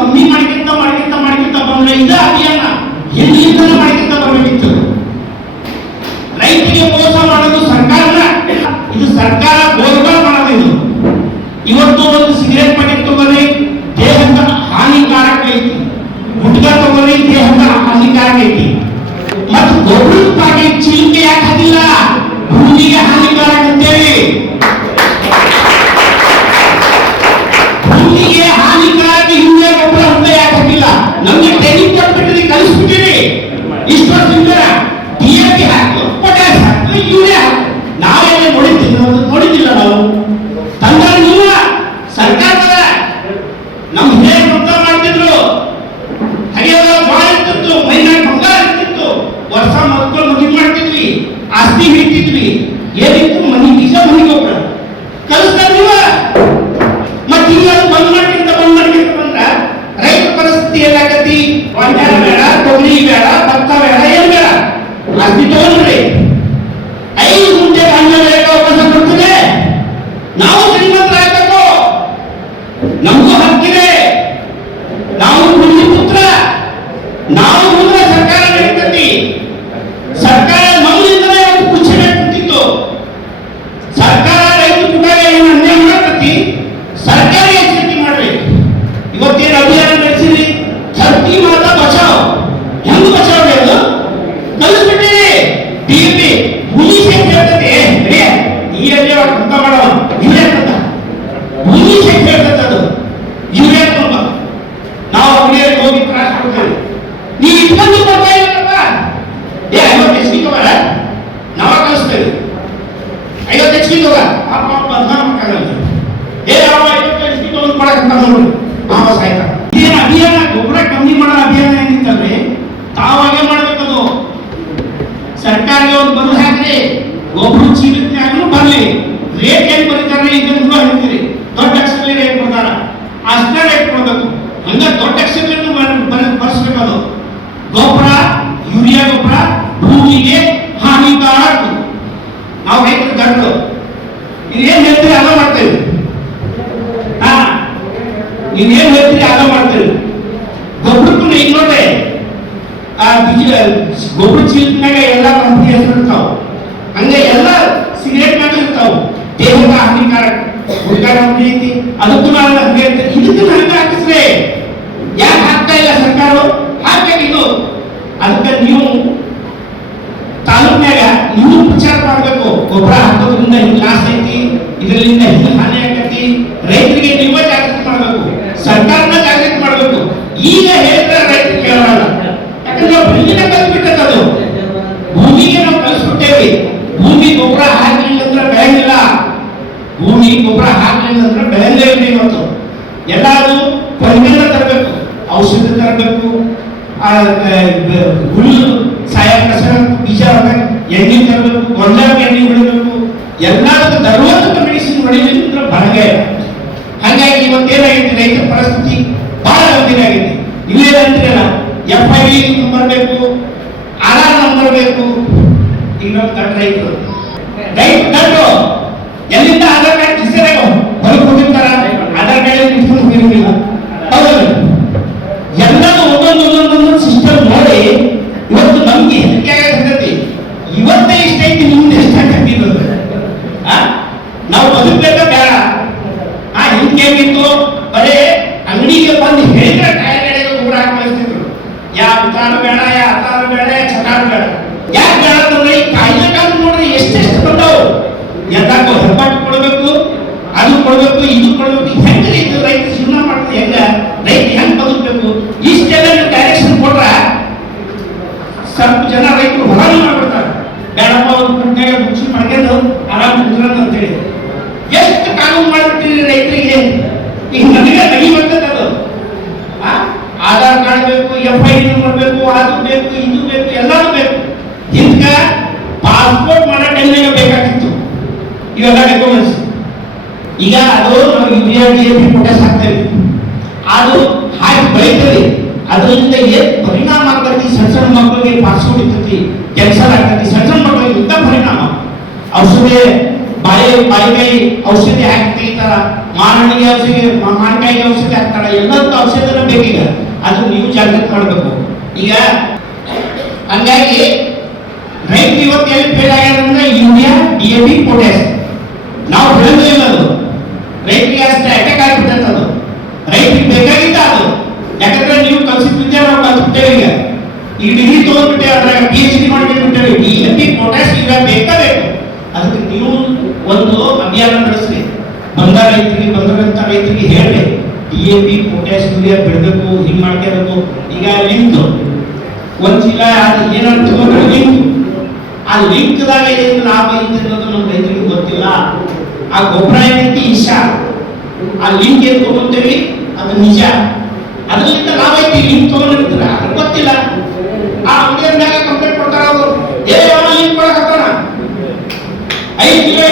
ಕಮ್ಮಿ ಮಾಡ್ಕಿಂತ ಬಂದ್ರೆ ಇದ ಅಭಿಯಾನ ಹಿಂದಿನಿಂದ ಮಾಡ್ಕಿಂತ ಬರಬೇಕಿತ್ತು. ರೈತರಿಗೆ ಮೋಸ ಮಾಡೋದು ಸರ್ಕಾರನ, ಇದು ಸರ್ಕಾರ ಗೋಲ್ಮಾಲ್ ಮಾಡೋದು. ಇದು ಇವತ್ತು ಒಂದು ಸಿಗರೇಟ್ ಪ್ಯಾಕೆಟ್ ತಗೊಳ್ಳಿ ದೇಹಕ್ಕೆ ಹಾನಿಕಾರಕ ಐತಿ, ಗುಟ್ಕಾ ತಗೊಳ್ಳಿ ದೇಹಕ್ಕೆ ಹಾನಿಕಾರಕ ಐತಿ, ಮತ್ತು ಗೊಬ್ಬರದ ಪ್ಯಾಕೆಟ್ ಚೀಲಿಕೆ ಯಾಕೆ ಹಾಕಿಲ್ಲ? ಭೂಮಿಗೆ ಹಾನಿಕಾರಕ ಅಂತೇಳಿ. ಭೂಮಿಗೆ ಹಾನಿಕಾರಕ ಯೂರಿಯಾ ಗೊಬ್ಬರ ಅಂತ ಯಾಕೆ ಹಾಕಿಲ್ಲ? ನಮ್ಗೆ ಟ್ರೈನಿಂಗ್ ಕೊಟ್ಬಿಟ್ಟಿರಿ, ಕಲಿಸ್ಬಿಟ್ಟಿರಿ. ಇಷ್ಟು ವರ್ಷದಿಂದ ಡಿಎಪಿ ಹಾಕಿ, ಪೊಟ್ಯಾಸ್ ಹಾಕಿ, ಯೂರಿಯಾ ಹಾಕಿ, ನಾವೇನೇ ನೋಡಿದ್ದಿಲ್ಲ ನಾವು. ತಂದ ನೀವು ಸರ್ಕಾರದ ನಮ್ಮ ಹೇಗೆ ವೃತ್ತ ಮಾಡ್ತಿದ್ರು, ಹರಿಯಾಣ ಬಾಳ ಇರ್ತಿತ್ತು, ಮೈನಾಡ್ ಬಂಗಾರ ಇರ್ತಿತ್ತು, ವರ್ಷ ಮಕ್ಕಳು ಮದುವೆ ಮಾಡ್ತಿದ್ವಿ, ಆಸ್ತಿ ಹಿಡಿತಿದ್ವಿ, ಏನಿತ್ತು ಮನಿ ಬೀಜ ಮನಿ ಗೊಬ್ಬರ ಕಲಿಸ್ತಾರೆ ನೀವು. ಮತ್ತೆ ಈಗ ಬಂದ್ ಮಾಡ್ಕೊಂತ ಬಂದ್ರ ರೈತ ಪರಿಸ್ಥಿತಿ ಏನಾಗತಿ? ಗೊಂಜಾಳ ಬೇಡ, ತೊಗರಿ ಬೇಡ, ಭತ್ತ ಬೇಡ, ಏನ್ ಬೇಡ, ಆಸ್ತಿ ತಗೊಂಡ್ರಿ 5 ಗುಂಟೆ ಧಾನ್ಯ ಬೆಳೆಯಕ್ಕೆ ಅವಕಾಶ ಕೊಡ್ತದೆ. ನಾವು ಶ್ರೀಮಂತರಾಗಬೇಕು, ನಮಗೂ ಹಕ್ಕಿದೆ, ನಾವು ಭೂಮಿ ಪುತ್ರ, ನಾವು ಹೋದ್ರೆ ಸರ್ಕಾರ ನಡೀತತಿ. ಸರ್ಕಾರ ನಮ್ಮಿಂದಲೇ ಒಂದು ಕುರ್ಚಿ ನಡೀತಿತ್ತು. ಸರ್ಕಾರ ರೈತ ಕೂಟಾಗ ಏನು ಅನ್ಯಾಯ ಮಾಡ್ತತಿ, ಸರ್ಕಾರ ಎಚ್ಚರಿಕೆ ಮಾಡ್ಬೇಕು. ಇವತ್ತೇನು ಅಭಿಯಾನ ನಡೆಸಿದ್ರಿ, ಧರತಿ ಮಾತಾ ಬಚಾವ್, ಹೆಂಗ್ ಬಚಾವ್ ಅದು ಕಲಿಸ್ಬಿಟ್ಟಿರಿ. ಟಿವಿ ಭೂಮಿ ಶಕ್ತಿ ಹೇಳ್ತದೆ, ಈ ಅಲ್ಲೇ ಕುಂತ ಮಾಡೋ ಯೂರಿಯಾ ಅಂತ ಭೂಮಿ ಶಕ್ತಿ ಹೇಳ್ತದೆ. ಅದು ಯೂರಿಯಾ ತುಂಬ ನಾವು ಹುಡುಗಿಯರಿಗೆ ಹೋಗಿ ತ್ರಾಸ ಕೊಡ್ತೇವೆ. ನೀವು ಇಟ್ಕೊಂಡು ಬರ್ತಾ ಇಲ್ಲಪ್ಪ, 50 HP ತಗೋರ, ನಾವ ಕಳಿಸ್ತೇವೆ. 50 HP ತಗೋ, ಪಾಪ ಬದಲಾಗಲ್ಲ. ಯಾವ 50 HP ತಗೊಂಡು ಕೊಡಕ್ಕಂತ ನೋಡಿ ಮಾವ ಸಾಯ್ತಾರ. ಇದೇನು ಅಭಿಯಾನ ಗೊಬ್ಬರ ಕಮ್ಮಿ ಮಾಡೋ ಅಭಿಯಾನ ಏನಿತ್ತಲ್ರಿ, ತಾವಾಗೆ ಮಾಡ್ಬೇಕದು. ಸರ್ಕಾರಕ್ಕೆ ಒಂದು ಬರು ಹಾಕ್ರಿ, ಗೊಬ್ಬರ ಚೀಲತ್ನಾಗೂ ಬರಲಿ. ರೇಟ್ ಏನ್ ಬರೀತಾರೆ ಈಗ ನೀವು ಹೇಳ್ತೀರಿ, ದೊಡ್ಡ ಅಕ್ಷರದಲ್ಲಿ ರೇಟ್ ಕೊಡ್ತಾರ, ಅಷ್ಟೇ ರೇಟ್ ಕೊಡ್ಬೇಕು. ಹಂಗ ದೊಡ್ಡ ಅಕ್ಷರಗಳನ್ನು ಬರ್ಸ್ಬೇಕದು. ಗೊಬ್ಬರ, ಯೂರಿಯಾ ಗೊಬ್ಬರ ಭೂಮಿಗೆ ಹಾನಿಕಾರಕ. ನಾವು ರೈತರು ಗಂಟು ನೀವೇನ್ ಹೇಳ್ತೀರಿ ಅದ ಮಾಡ್ತೇವೆ. ನೀವೇನ್ ಹೇಳ್ತೀರಿ ಅದ ಮಾಡ್ತೇವೆ. ಗೊಬ್ಬರಕ್ಕೂ ಈಗ ನೋಡ್ರಿ, ಗೊಬ್ಬರ ಚೀಲತ್ನಾಗ ಎಲ್ಲ ಕಂಪನಿ ಹೆಸರು ಇರ್ತಾವ, ಹಂಗ ಎಲ್ಲ ಸಿಗರೇಟ್ ನಾಗ ಇರ್ತಾವ. ದೇಹದ ಹಾನಿಕಾರಕ ಹುಡುಗಾರ ಕಂಪನಿ ಐತಿ, ಅದಕ್ಕೂ ನಾವು ಹಂಗೆ ಇರ್ತೇವೆ. ಇದಕ್ಕೂ ಹಂಗ ಹಾಕಿಸ್ರೆ ಯಾಕೆ ಹಾಕ್ತಾ ಇಲ್ಲ ಸರ್ಕಾರ? ಹಾಕ್ಬೇಕು ಇದು. ಅದಕ್ಕೆ ನೀವು ತಾಲೂಕ್ನಾಗ ನೀವು ಪ್ರಚಾರ ಮಾಡಬೇಕು. ಗೊಬ್ಬರ ಹಾಕೋದ್ರಿಂದ ಹಿಂಗ್ ಲಾಸ್ ಐತಿ, ಇದರಿಂದ ಹಿಂಗ್ ಹಾನಿ ಆಗತಿ. ರೈತರಿಗೆ ನೀವೇ ಜಾಗೃತಿ ಮಾಡಬೇಕು, ಸರ್ಕಾರನ ಜಾಗೃತಿ ಮಾಡಬೇಕು. ಈಗ ಹೇಳಿದ್ರೆ ರೈತರು ಕೇಳಲ್ಲ, ಯಾಕಂದ್ರೆ ನಾವು ಭೂಮಿನ ಕಲ್ಸ್ಬಿಟ್ಟದು. ಭೂಮಿಗೆ ನಾವು ಕಲಿಸ್ಬಿಟ್ಟೇವಿ. ಭೂಮಿ ಗೊಬ್ಬರ ಹಾಕಲಿಲ್ಲ ಅಂದ್ರೆ ಬೆಳೆಯಂಗಿಲ್ಲ. ಭೂಮಿ ಗೊಬ್ಬರ ಹಾಕಲಿಲ್ಲ ಅಂದ್ರೆ ಬೆಳೆಯಲೇ ಇಲ್ಲ. ಇವತ್ತು ಎಲ್ಲಾರು ಪರಿಮಾಣ ತರಬೇಕು, ಔಷಧ ತರಬೇಕು, ಹುಲ್ಲು ಸಾಯ ಕಸ ಬೀಜ ಎಣ್ಣೆ ತರಬೇಕು, ಗೊಂಜಾಳಕ್ಕೆ ಎಣ್ಣೆ ಹೊಡಿಬೇಕು, ಎಲ್ಲದಕ್ಕೂ ಧರ್ಮಕ್ಕೆ ಮೆಡಿಸಿನ್ ಹೊಡಿಲಿಲ್ಲ ಬರಗೆ. ಹಾಗಾಗಿ ಇವತ್ತೇನಾಗೈತಿ, ರೈತರ ಪರಿಸ್ಥಿತಿ ಬಹಳ ಗಂಭೀರ ಆಗೈತಿ. ಇಲ್ಲೇನಂತೀರಲ್ಲ, FID ನಂಬರ್ ಬೇಕು, ಆಧಾರ್ ನಂಬರ್ ಬೇಕು. ಈಗ ನಮ್ಮ ದೊಡ್ಡ ರೈತರು ದಂಡು ಎಲ್ಲಿಂದ ಆಧಾರ್ ಕಾರ್ಡ್ ಕಿಸೆರಾಗ ಹೊರಗೆ ಹೋಗಿರ್ತಾರ, ಆಧಾರ್ ಕಾರ್ಡ್ ಇಟ್ಕೊಂಡು ಹೋಗಿರ್ಲಿಲ್ಲ. ಹೌದಲ್ಲ, ಎಲ್ಲರೂ ಒಂದೊಂದು ಸಿಸ್ಟಮ್ ನೋಡಿ ಇವತ್ತು ನಮ್ಗೆ ಹೆದರಿಕೆ ಆಗತೈತಿ. ಇವತ್ತೇ ಇಷ್ಟ ಐತಿ, ನಿಮ್ದು ಎಷ್ಟಾಗತ್ತಿ? ನಾವು ಬದುಕಬೇಕ ಬೇಡ? ಹಿಂಗೇನಿತ್ತು, ಬರೇ ಅಂಗಡಿಗೆ ಬಂದು ಹೇಳಿದ್ರೆ ಕಾಯಿಲೆ ಗೊಬ್ಬರ ಹಾಕಿ ಕಳಿಸ್ತಿದ್ರು. ಯಾವ ಉತ್ತಾರ ಬೇಡ, ಯಾ ಅತ್ತಾರ ಬೇಡ, ಚಟಾರ ಬೇಡ. ಯಾಕೆ ಬೇಡ ಅಂದ್ರೆ ಈ ಕಾಯಿಲೆ ಕಾಲ ನೋಡ್ರಿ ಎಷ್ಟೆಷ್ಟು ಬಂದವು. ಎಲ್ಲಕ್ಕೂ ಹೆಬ್ಬಾಟ್ ಕೊಡ್ಬೇಕು, ಅದು ಕೊಡ್ಬೇಕು, ಇದು ಕೊಡ್ಬೇಕು. ಹೆಂಗ ರೈತ ಜೀವನ ಮಾಡ್ತಾರೆ? ಹೆಂಗ ರೈತ ಹೆಂಗ್ ಬದುಕಬೇಕು? ಇಷ್ಟೆಲ್ಲ ನೀವು ಡೈರೆಕ್ಷನ್ ಕೊಟ್ರ ಸ್ವಲ್ಪ ಜನ ರೈತರು ಹೊರಗೆ ಮಾಡ್ಬಿಡ್ತಾರೆ. ಬೇಡಪ್ಪ ಒಂದು ಕುಂಟೆಗೆ ಮುಚ್ಚಿ ಮಾಡ್ಕೊಂಡು ಆರಾಮ್ ಕುಂದ್ರಂತ ಅಂತೇಳಿ ಎಷ್ಟು ಕಾನೂನು ಮಾಡ್ಬಿಟ್ಟಿರಿ ರೈತರಿಗೆ. ಈಗ ನನಗೆ ನಗಿ ಬರ್ತದೆ ಅದು. ಆಧಾರ್ ಕಾರ್ಡ್ ಬೇಕು, FID ನಂಬರ್ ಬೇಕು, ಅದು ಬೇಕು, ಇದು ಬೇಕು, ಎಲ್ಲಾನು ಬೇಕು. ಹಿಂಗ ಪಾಸ್ಪೋರ್ಟ್ ಮಾಡೋ ಟೈಮ್ನಾಗ ಬೇಕಾಗಿತ್ತು ಇವೆಲ್ಲ ಡಾಕ್ಯುಮೆಂಟ್ಸ್. ಈಗ ಅದು ನಾವು ಯೂರಿಯಾ DAP ಪೊಟ್ಯಾಸ್ ಹಾಕ್ತೇವೆ, ಅದು ಹಾಕಿ ಬೆಳೀತದೆ. ಅದರಿಂದ ಏನ್ ಪರಿಣಾಮ ಆಗ್ತೈತಿ? ಸಣ್ಣ ಮಕ್ಕಳಿಗೆ ಪಾಸ್ ಹೊಡಿತೈತಿ, ಕ್ಯಾನ್ಸರ್ ಆಗ್ತೈತಿ. ಸಣ್ಣ ಮಕ್ಕಳಿಗೆ ಇಂಥ ಪರಿಣಾಮ. ಔಷಧಿ ಬಾಯಿ ಔಷಧಿ ಹಾಕಿ ತೆಗಿತಾರ. ಮಾರಣಿಗೆ ಔಷಧಿ, ಮಾವಿನಕಾಯಿಗೆ ಔಷಧಿ ಹಾಕ್ತಾರ, ಎಲ್ಲದಕ್ಕೂ ಔಷಧಿನ ಬೇಕೀಗ. ಅದು ನೀವು ಜಾಗೃತಿ ಮಾಡಬೇಕು ಈಗ. ಹಂಗಾಗಿ ರೈತರು ಇವತ್ತು ಎಲ್ಲಿ ಫೇಲ್ ಆಗ್ಯಾರಂದ್ರೆ ಯೂರಿಯಾ, DAP, ಪೊಟ್ಯಾಸ್ ನಾವು ಬೆಳೆದೇ ಇಲ್ಲ. ಅದು ರೈತರಿಗೆ ಅಷ್ಟೇ ಅಟ್ಯಾಕ್ ಆಗಿಬಿಟ್ಟಂತ. ಅದು ರೈತರಿಗೆ ಬೇಕಾಗಿದ್ದ ಅದು. ಯಾಕಂದ್ರೆ ನೀವು ಕಲ್ಸಿದ್ದೆ, ನಾವು ಕಲ್ಸಿಬಿಟ್ಟೇವೆ. ಈಗ ಡಿಗ್ರಿ ತಗೊಂಡ್ಬಿಟ್ಟೇವೆ, ಅದ್ರಾಗ PhD ಮಾಡ್ಬಿಟ್ಬಿಟ್ಟೇವೆ. DAP, ಪೊಟ್ಯಾಸ್ ಈಗ ಬೇಕಾಗಬೇಕು. ಅದಕ್ಕೆ ನೀವು ಒಂದು ಅಭಿಯಾನ ನಡೆಸ್ರಿ. ಬಂದಂತ ರೈತರಿಗೆ ಹೇಳಿ DAP, ಪೊಟ್ಯಾಸ್, ಯೂರಿಯಾ ಬಿಡಬೇಕು, ಹಿಂಗ್ ಮಾಡ್ಕೋಬೇಕು. ಈಗ ಲಿಂಕ್ ಒಂದ್ ಚೀಲ ಅದು ಏನಾದ್ರು ತಗೊಂಡ್ರೆ ಲಿಂಕ್, ಆ ಲಿಂಕ್ದಾಗ ಏನು ಲಾಭ ಐತೆ ಅನ್ನೋದು ನಮ್ಮ ರೈತರಿಗೆ ಗೊತ್ತಿಲ್ಲ. ಆ ಗೊಬ್ಬರ ಏನೈತಿ ಇಷ್ಟ, ಆ ಲಿಂಕ್ ಏನ್ ತಗೊಂತೇವಿ ಅದು ನಿಜ, ಅದರಿಂದ ಲಾಭ ಐತಿ. ಲಿಂಕ್ ತಗೊಂಡಿರ್ತೀರ ಅದು ಗೊತ್ತಿಲ್ಲ. ಆ ಅಂಗಡಿಯ ಮ್ಯಾಗ ಕಂಪ್ಲೇಂಟ್ ಕೊಡ್ತಾರ ಅವರು, ಲಿಂಕ್ ಕೊಡಕತ್ತಾನ, 5 ಕಿಲೋ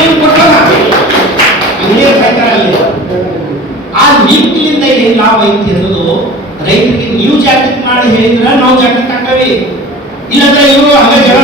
ಲಿಂಕ್ ಕೊಡ್ತಾನ, ಹಂಗೆ ಸಾಯ್ತಾರ ಅಲ್ಲಿ. ಆ ಲಿಂಕ್ಲಿಂದ ಏನ್ ಲಾಭ ಐತಿ ಅನ್ನೋದು ರೈತರಿಗೆ ನೀವು ಜಾಗೃತಿ ಮಾಡಿ ಹೇಳಿದ್ರೆ ನಾವು ಜಾಗೃತಿ ಆಗ್ತೇವೆ. ಇಲ್ಲಂದ್ರೆ ಇವರು ಹಂಗ ಜನ